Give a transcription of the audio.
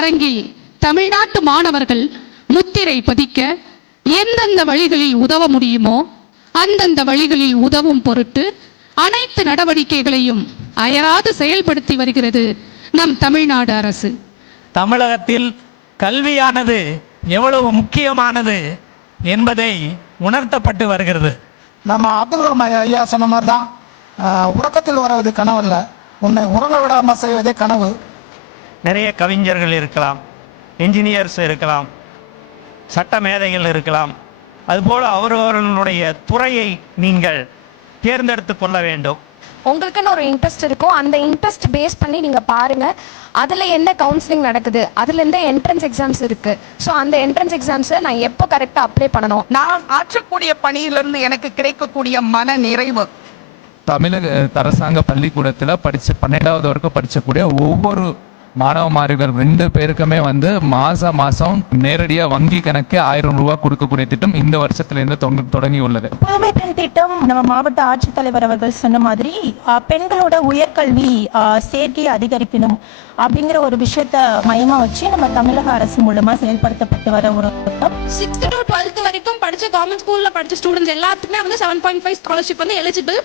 அரங்கில் தமிழ்நாட்டு மாணவர்கள் முத்திரை பதிக்க எந்தெந்த வழிகளில் உதவ முடியுமோ அந்தந்த வழிகளில் உதவும் பொருட்டு அனைத்து நடவடிக்கைகளையும் அயராது செயல்படுத்தி வருகிறது நம் தமிழ்நாடு அரசு. தமிழகத்தில் கல்வியானது எவ்வளவு முக்கியமானது என்பதை உணர்த்தப்பட்டு வருகிறது. நம்ம அப்துல் கலாம் ஐயா சொன்ன மாதிரி தான், உறக்கத்தில் வருவது கனவல்ல, உன்னை உறங்க விடாமல் செய்வதே கனவு. நிறைய கவிஞர்கள் இருக்கலாம், என்ஜினியர்ஸ் இருக்கலாம், சட்ட மேதைகள் இருக்கலாம். அதுபோல் அவரவர்களுடைய துறையை நீங்கள் தேர்ந்தெடுத்து கொள்ள வேண்டும். உங்களுக்குன்னு ஒரு இன்ட்ரெஸ்ட் இருக்கும், அந்த இன்ட்ரெஸ்ட் பேஸ் பண்ணி நீங்கள் பாருங்கள் அதில் என்ன கவுன்சிலிங் நடக்குது, அதில் எந்த என்ட்ரன்ஸ் எக்ஸாம்ஸ் இருக்குது. ஸோ அந்த என்ட்ரன்ஸ் எக்ஸாம்ஸை நான் எப்போ கரெக்டாக அப்ளை பண்ணணும், நான் ஆற்றக்கூடிய பணியிலிருந்து எனக்கு கிடைக்கக்கூடிய மன நிறைவு. தமிழக அரசாங்க பள்ளிக்கூடத்தில் படித்த 12வது வரைக்கும் படிக்கக்கூடிய ஒவ்வொரு மாணவமார்கள் 2 பேருக்குமே மாதம் நேரடியாக வங்கி கணக்கு 1000 ரூபாய் கொடுக்கக்கூடிய திட்டம் இந்த வருஷத்திலிருந்து தொடங்கி உள்ளது. புதுமை பெண் திட்டம் நம்ம மாவட்ட ஆட்சித்தலைவர் அவர்கள் சொன்ன மாதிரி பெண்களோட உயர்கல்வி சேர்க்கையை அதிகரிக்கணும் அப்படிங்கிற ஒரு விஷயத்த மையமா வச்சு நம்ம தமிழக அரசு மூலமா செயல்படுத்தப்பட்டு வர ஒரு 6th to 12th வரைக்கும் படிச்ச கவர்மெண்ட் ஸ்கூல்ல படிச்ச ஸ்டூடெண்ட்ஸ் எல்லாத்துக்குமே 7.5 ஸ்காலர்ஷிப் எலிஜிபிள்.